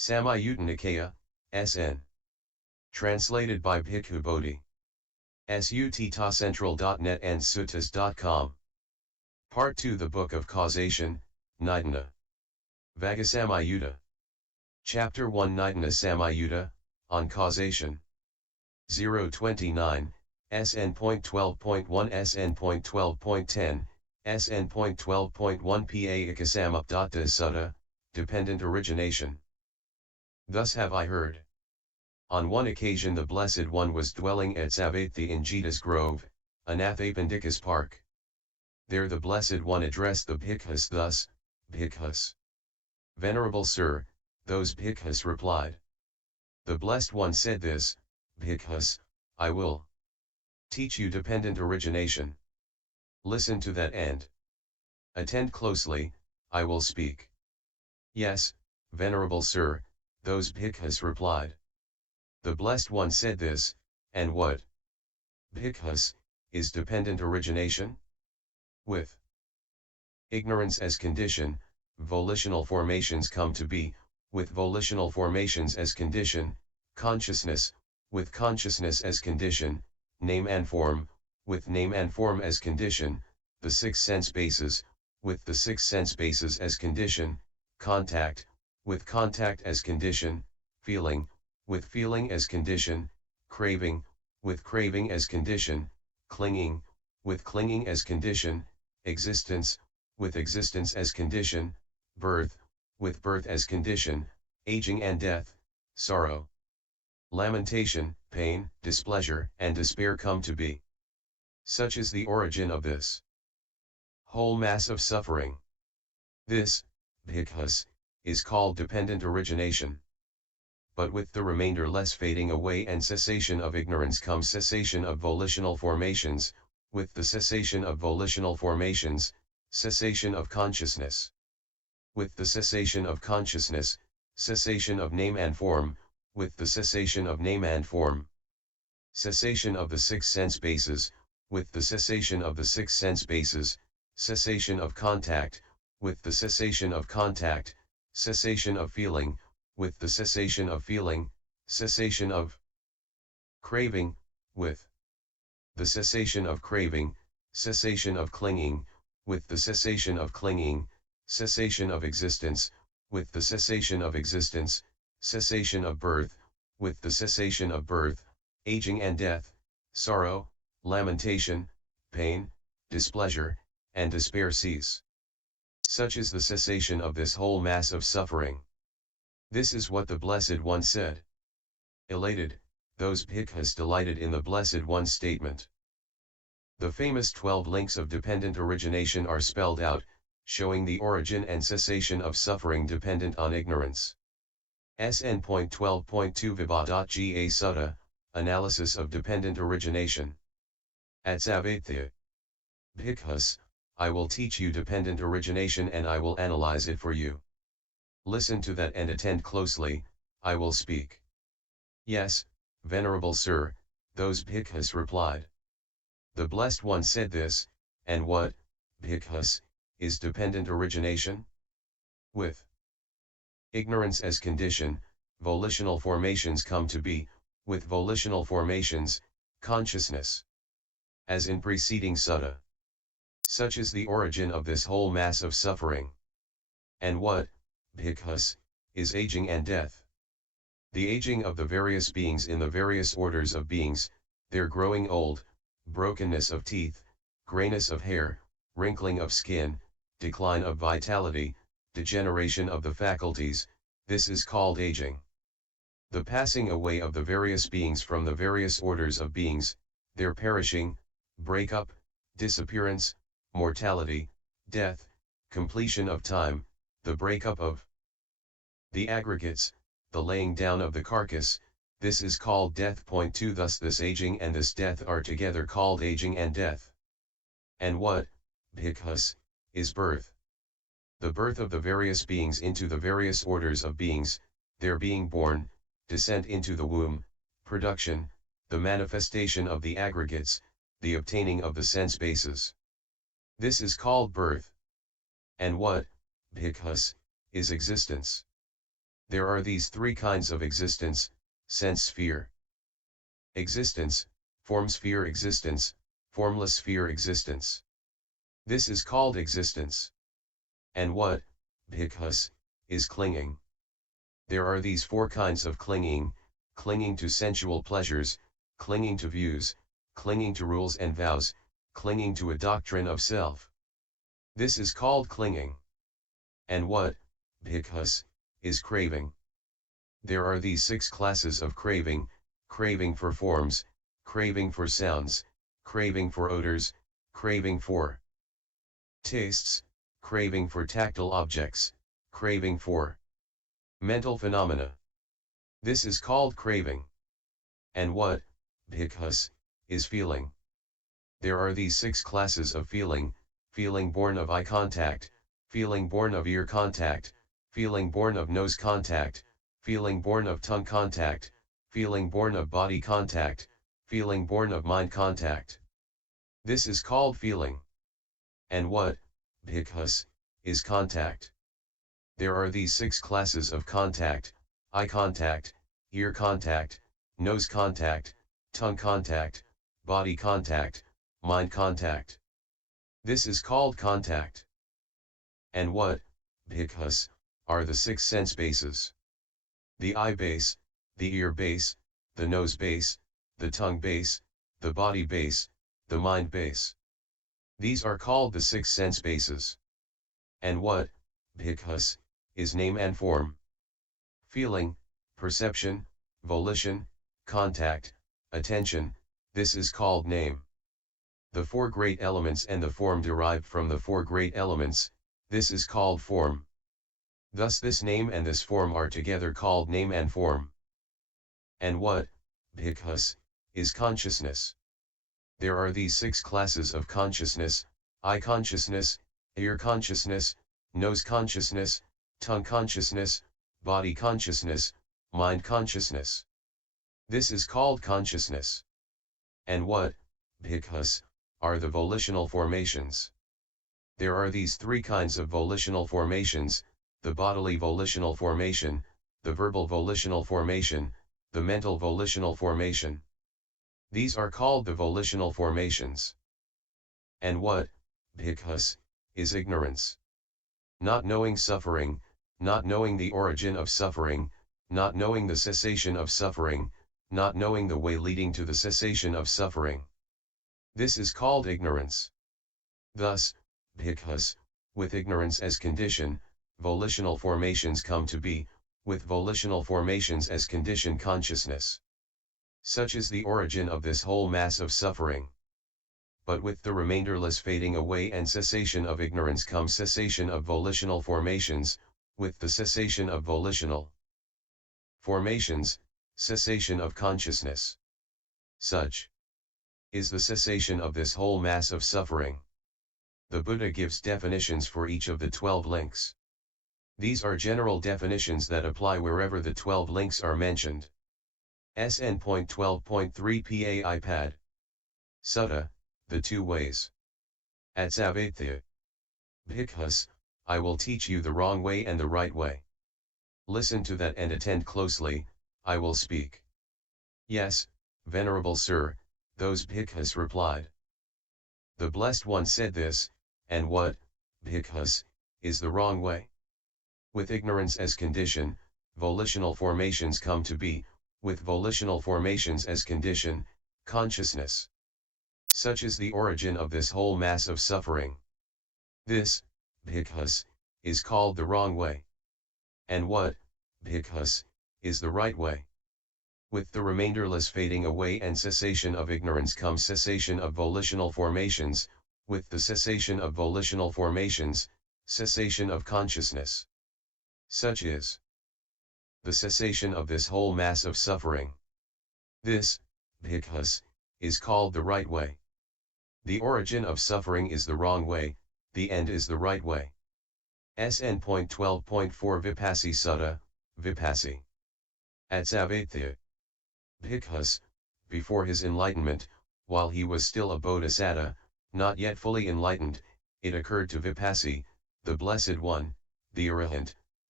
Samyutta Nikaya, SN. Translated by Bhikkhu Bodhi. Sutta Central.net and Suttas.com. Part 2 The Book of Causation, Nidana. Vagasamayutta. Chapter 1 Nidana Samayutta, on Causation. 029, SN.12.1 SN.12.10, SN.12.1 Paṭiccasamuppāda Sutta, Dependent Origination. Thus have I heard. On one occasion the Blessed One was dwelling at Savatthi in Jeta's grove, Anathapindika's park. There the Blessed One addressed the Bhikkhus thus, Bhikkhus. Venerable Sir, those Bhikkhus replied. The Blessed One said this, Bhikkhus, I will teach you dependent origination. Listen to that and attend closely, I will speak. Yes, Venerable Sir, those Bhikkhus replied. The Blessed One said this, and what? Bhikkhus, is dependent origination? With ignorance as condition, volitional formations come to be, with volitional formations as condition, consciousness, with consciousness as condition, name and form, with name and form as condition, the six sense bases, with the six sense bases as condition, contact, with contact as condition, feeling, with feeling as condition, craving, with craving as condition, clinging, with clinging as condition, existence, with existence as condition, birth, with birth as condition, aging and death, sorrow, lamentation, pain, displeasure, and despair come to be. Such is the origin of this whole mass of suffering. This, Bhikkhus, is called dependent origination. But with the remainder less fading away and cessation of ignorance comes cessation of volitional formations, with the cessation of volitional formations, cessation of consciousness. With the cessation of consciousness, cessation of name and form, with the cessation of name and form. Cessation of the six sense bases, with the cessation of the six sense bases, cessation of contact, with the cessation of contact, cessation of feeling, with the cessation of feeling, cessation of craving, with the cessation of craving, cessation of clinging, with the cessation of clinging, cessation of existence, with the cessation of existence, cessation of birth, with the cessation of birth, aging and death, sorrow, lamentation, pain, displeasure, and despair cease. Such is the cessation of this whole mass of suffering. This is what the Blessed One said. Elated, those Bhikkhus delighted in the Blessed One's statement. The famous 12 links of dependent origination are spelled out, showing the origin and cessation of suffering dependent on ignorance. SN.12.2 Vibha.Ga Sutta, Analysis of Dependent Origination. At Savatthi. Bhikkhus, I will teach you dependent origination and I will analyze it for you. Listen to that and attend closely, I will speak. Yes, Venerable Sir, those Bhikkhus replied. The Blessed One said this, and what, Bhikkhus, is dependent origination? With ignorance as condition, volitional formations come to be, with volitional formations, consciousness. As in preceding sutta. Such is the origin of this whole mass of suffering. And what, Bhikkhus, is aging and death? The aging of the various beings in the various orders of beings, their growing old, brokenness of teeth, grayness of hair, wrinkling of skin, decline of vitality, degeneration of the faculties, this is called aging. The passing away of the various beings from the various orders of beings, their perishing, breakup, disappearance, mortality, death, completion of time, the breakup of the aggregates, the laying down of the carcass, this is called death. Point 2 Thus this aging and this death are together called aging and death. And what, Bhikkhus, is birth? The birth of the various beings into the various orders of beings, their being born, descent into the womb, production, the manifestation of the aggregates, the obtaining of the sense bases. This is called birth. And what, Bhikkhus, is existence? There are these three kinds of existence: sense sphere existence, form sphere existence, formless sphere existence. This is called existence. And what, Bhikkhus, is clinging? There are these four kinds of clinging: clinging to sensual pleasures, clinging to views, clinging to rules and vows, clinging to a doctrine of self. This is called clinging. And what, Bhikkhus, is craving? There are these six classes of craving: craving for forms, craving for sounds, craving for odors, craving for tastes, craving for tactile objects, craving for mental phenomena. This is called craving. And what, Bhikkhus, is feeling? There are these six classes of feeling: feeling born of eye contact, feeling born of ear contact, feeling born of nose contact, feeling born of tongue contact, feeling born of body contact, feeling born of mind contact. This is called feeling. And what, Bhikkhus, is contact? There are these six classes of contact: eye contact, ear contact, nose contact, tongue contact, body contact, mind contact. This is called contact. And what, Bhikkhus, are the six sense bases? The eye base, the ear base, the nose base, the tongue base, the body base, the mind base. These are called the six sense bases. And what, Bhikkhus, is name and form? Feeling, perception, volition, contact, attention, this is called name. The four great elements and the form derived from the four great elements, this is called form. Thus this name and this form are together called name and form. And what, Bhikkhus, is consciousness? There are these six classes of consciousness: eye consciousness, ear consciousness, nose consciousness, tongue consciousness, body consciousness, mind consciousness. This is called consciousness. And what, Bhikkhus, are the volitional formations? There are these three kinds of volitional formations: the bodily volitional formation, the verbal volitional formation, the mental volitional formation. These are called the volitional formations. And what, Bhikkhus, is ignorance? Not knowing suffering, not knowing the origin of suffering, not knowing the cessation of suffering, not knowing the way leading to the cessation of suffering. This is called ignorance. Thus, Bhikkhus, with ignorance as condition, volitional formations come to be; with volitional formations as condition, consciousness. Such is the origin of this whole mass of suffering. But with the remainderless fading away and cessation of ignorance comes cessation of volitional formations; with the cessation of volitional formations, cessation of consciousness. Such is the cessation of this whole mass of suffering. The Buddha gives definitions for each of the 12 links. These are general definitions that apply wherever the 12 links are mentioned. SN.12.3 Paṭiccasamuppāda. Sutta, the two ways. At Savatthi. Bhikkhus, I will teach you the wrong way and the right way. Listen to that and attend closely, I will speak. Yes, Venerable Sir, those Bhikkhus replied. The Blessed One said this, and what, Bhikkhus, is the wrong way? With ignorance as condition, volitional formations come to be; with volitional formations as condition, consciousness. Such is the origin of this whole mass of suffering. This, Bhikkhus, is called the wrong way. And what, Bhikkhus, is the right way? With the remainderless fading away and cessation of ignorance comes cessation of volitional formations; with the cessation of volitional formations, cessation of consciousness. Such is the cessation of this whole mass of suffering. This, Bhikkhus, is called the right way. The origin of suffering is the wrong way, the end is the right way. SN.12.4 Vipassī Sutta, Vipassī. At Savatthi. Bhikkhus, before his enlightenment, while he was still a bodhisattva, not yet fully enlightened, it occurred to Vipassī, the Blessed One, the Arahant,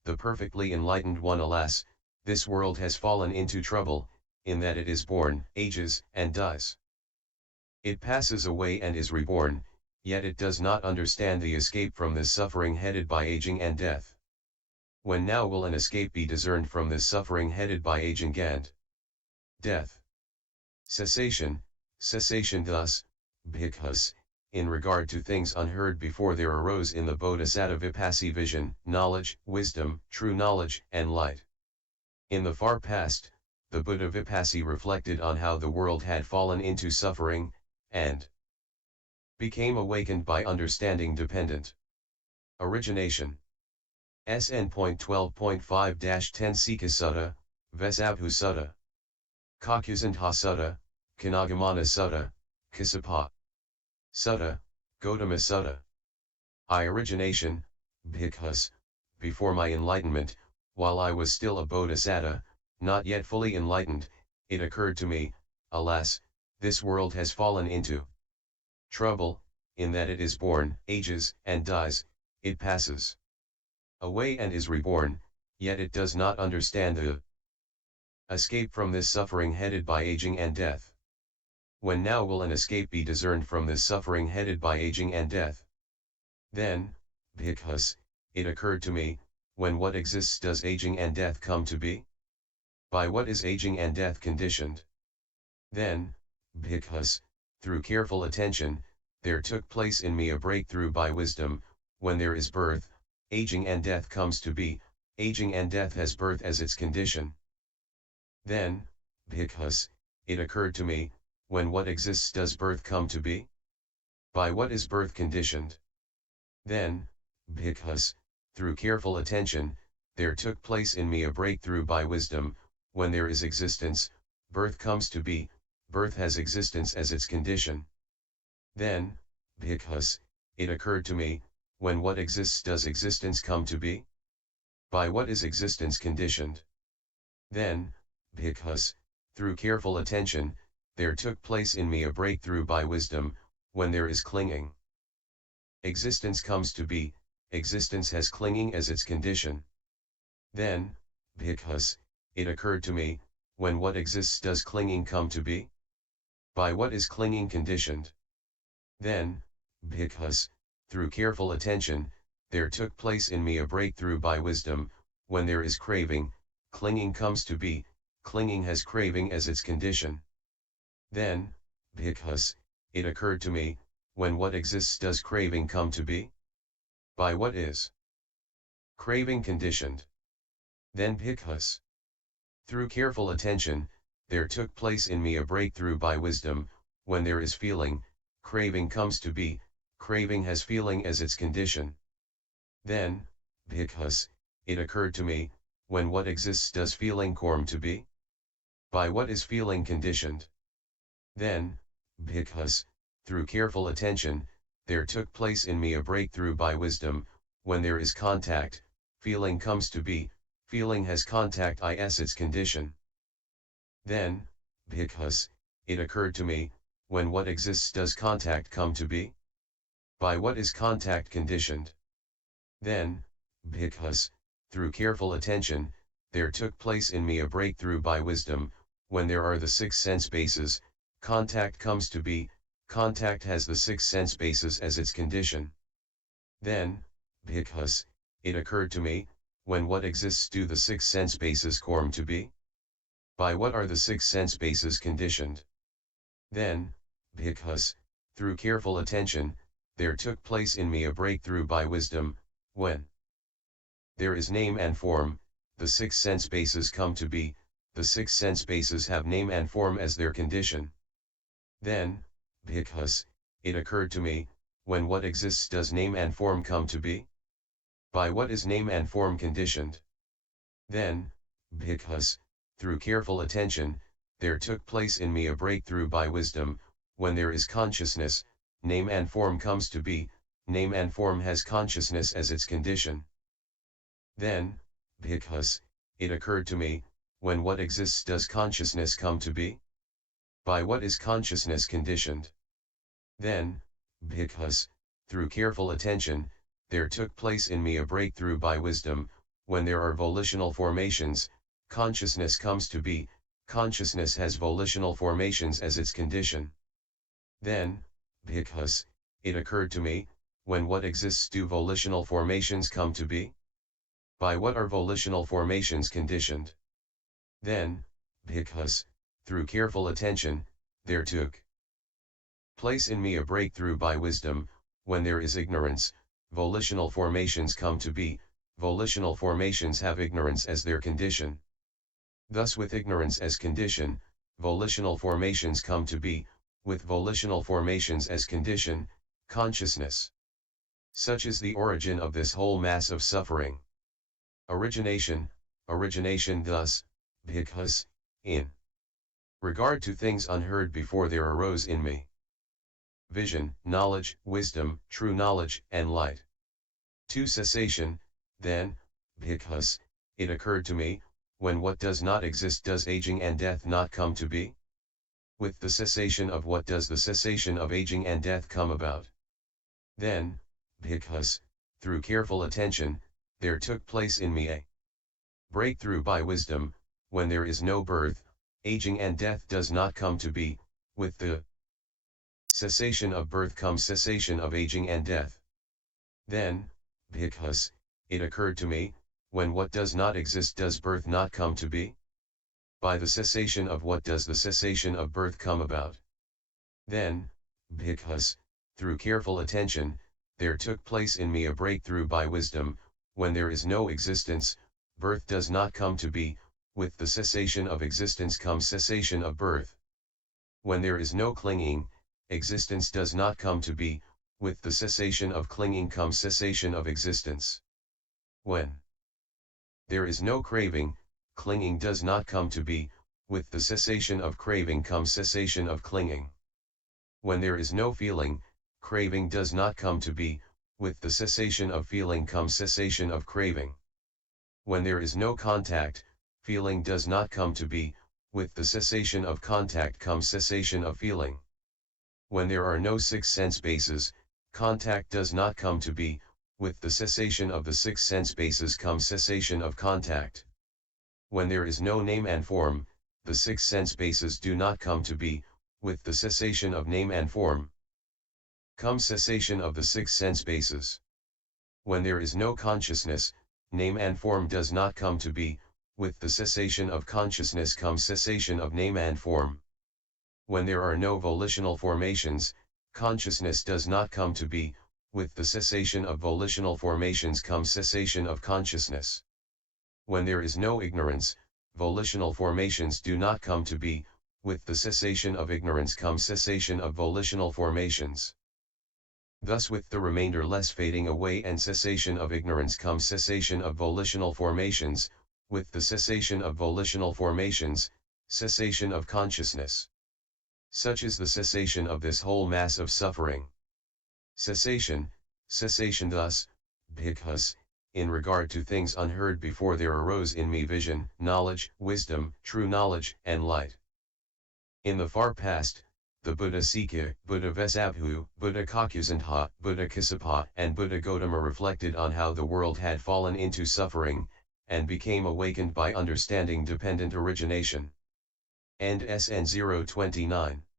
the perfectly enlightened one. Alas, this world has fallen into trouble, in that it is born, ages, and dies. It passes away and is reborn, yet it does not understand the escape from this suffering headed by aging and death. When now will an escape be discerned from this suffering headed by aging and death? Cessation, cessation. Thus, Bhikkhus, in regard to things unheard before, there arose in the Bodhisattva Vipassī vision, knowledge, wisdom, true knowledge, and light. In the far past, the Buddha Vipassī reflected on how the world had fallen into suffering, and became awakened by understanding dependent. Origination. SN.12.5-10 Sika Sutta, Vesabhu Sutta. Kakuzantha Sutta, Kanagamana Sutta, Kasapa Sutta, Gautama Sutta. Origination, Bhikkhus, before my enlightenment, while I was still a bodhisattva, not yet fully enlightened, it occurred to me, alas, this world has fallen into trouble, in that it is born, ages, and dies, it passes away and is reborn, yet it does not understand the escape from this suffering headed by aging and death. When now will an escape be discerned from this suffering headed by aging and death? Then, Bhikkhus, it occurred to me, when what exists does aging and death come to be? By what is aging and death conditioned? Then, Bhikkhus, through careful attention, there took place in me a breakthrough by wisdom. When there is birth, aging and death comes to be, aging and death has birth as its condition. Then, Bhikkhus, it occurred to me, when what exists does birth come to be? By what is birth conditioned? Then, Bhikkhus, through careful attention, there took place in me a breakthrough by wisdom. When there is existence, birth comes to be, birth has existence as its condition. Then, Bhikkhus, it occurred to me, when what exists does existence come to be? By what is existence conditioned? Then, Bhikkhus, through careful attention, there took place in me a breakthrough by wisdom. When there is clinging, existence comes to be, existence has clinging as its condition. Then, Bhikkhus, it occurred to me, when what exists does clinging come to be? By what is clinging conditioned? Then, Bhikkhus, through careful attention, there took place in me a breakthrough by wisdom. When there is craving, clinging comes to be, clinging has craving as its condition. Then, Bhikkhus, it occurred to me, when what exists does craving come to be? By what is craving conditioned? Then, Bhikkhus, through careful attention, there took place in me a breakthrough by wisdom. When there is feeling, craving comes to be, craving has feeling as its condition. Then, Bhikkhus, it occurred to me, when what exists does feeling come to be? By what is feeling conditioned? Then, Bhikkhus, through careful attention, there took place in me a breakthrough by wisdom. When there is contact, feeling comes to be, feeling has contact is its condition. Then, Bhikkhus, it occurred to me, when what exists does contact come to be? By what is contact conditioned? Then, Bhikkhus, through careful attention, there took place in me a breakthrough by wisdom. When there are the six sense bases, contact comes to be, contact has the six sense bases as its condition. Then, Bhikkhus, it occurred to me, when what exists do the six sense bases come to be? By what are the six sense bases conditioned? Then, Bhikkhus, through careful attention, there took place in me a breakthrough by wisdom. When there is name and form, the six sense bases come to be, the six sense bases have name and form as their condition. Then, Bhikkhus, it occurred to me, when what exists does name and form come to be? By what is name and form conditioned? Then, Bhikkhus, through careful attention, there took place in me a breakthrough by wisdom. When there is consciousness, name and form comes to be, name and form has consciousness as its condition. Then, Bhikkhus, it occurred to me, when what exists does consciousness come to be? By what is consciousness conditioned? Then, Bhikkhus, through careful attention, there took place in me a breakthrough by wisdom. when there are volitional formations, consciousness comes to be, consciousness has volitional formations as its condition. Then, Bhikkhus, it occurred to me, when what exists do volitional formations come to be? By what are volitional formations conditioned? Then, Bhikkhus, through careful attention, there took place in me a breakthrough by wisdom, when there is ignorance, volitional formations come to be, volitional formations have ignorance as their condition. Thus with ignorance as condition, volitional formations come to be, with volitional formations as condition, consciousness. Such is the origin of this whole mass of suffering. Origination thus, Bhikkhus, in regard to things unheard before there arose in me vision, knowledge, wisdom, true knowledge, and light. To cessation, then, Bhikkhus, it occurred to me, when what does not exist does aging and death not come to be? With the cessation of what does the cessation of aging and death come about? Then, Bhikkhus, through careful attention, there took place in me a breakthrough by wisdom, when there is no birth, aging and death does not come to be, with the cessation of birth comes cessation of aging and death. Then, Bhikkhus, it occurred to me, when what does not exist does birth not come to be? By the cessation of what does the cessation of birth come about? Then, Bhikkhus, through careful attention, there took place in me a breakthrough by wisdom, when there is no existence, birth does not come to be, with the cessation of existence comes cessation of birth. When there is no clinging, existence does not come to be, with the cessation of clinging comes cessation of existence. When there is no craving, clinging does not come to be, with the cessation of craving comes cessation of clinging. When there is no feeling, craving does not come to be, with the cessation of feeling comes cessation of craving. When there is no contact, feeling does not come to be, with the cessation of contact comes cessation of feeling. When there are no six sense bases, contact does not come to be, with the cessation of the six sense bases comes cessation of contact. When there is no name and form, the six sense bases do not come to be, with the cessation of name and form comes cessation of the six sense bases. When there is no consciousness, name and form does not come to be, with the cessation of consciousness comes cessation of name and form. When there are no volitional formations, consciousness does not come to be, with the cessation of volitional formations comes cessation of consciousness. When there is no ignorance, volitional formations do not come to be, with the cessation of ignorance comes cessation of volitional formations. Thus with the remainder less fading away and cessation of ignorance comes cessation of volitional formations, with the cessation of volitional formations, cessation of consciousness. Such is the cessation of this whole mass of suffering. Cessation thus, Bhikkhus, in regard to things unheard before there arose in me vision, knowledge, wisdom, true knowledge, and light. In the far past, the Buddha Sikha, Buddha Vesabhu, Buddha Kakusantha, Buddha Kassapa, and Buddha Gautama reflected on how the world had fallen into suffering, and became awakened by understanding dependent origination. End SN.12.29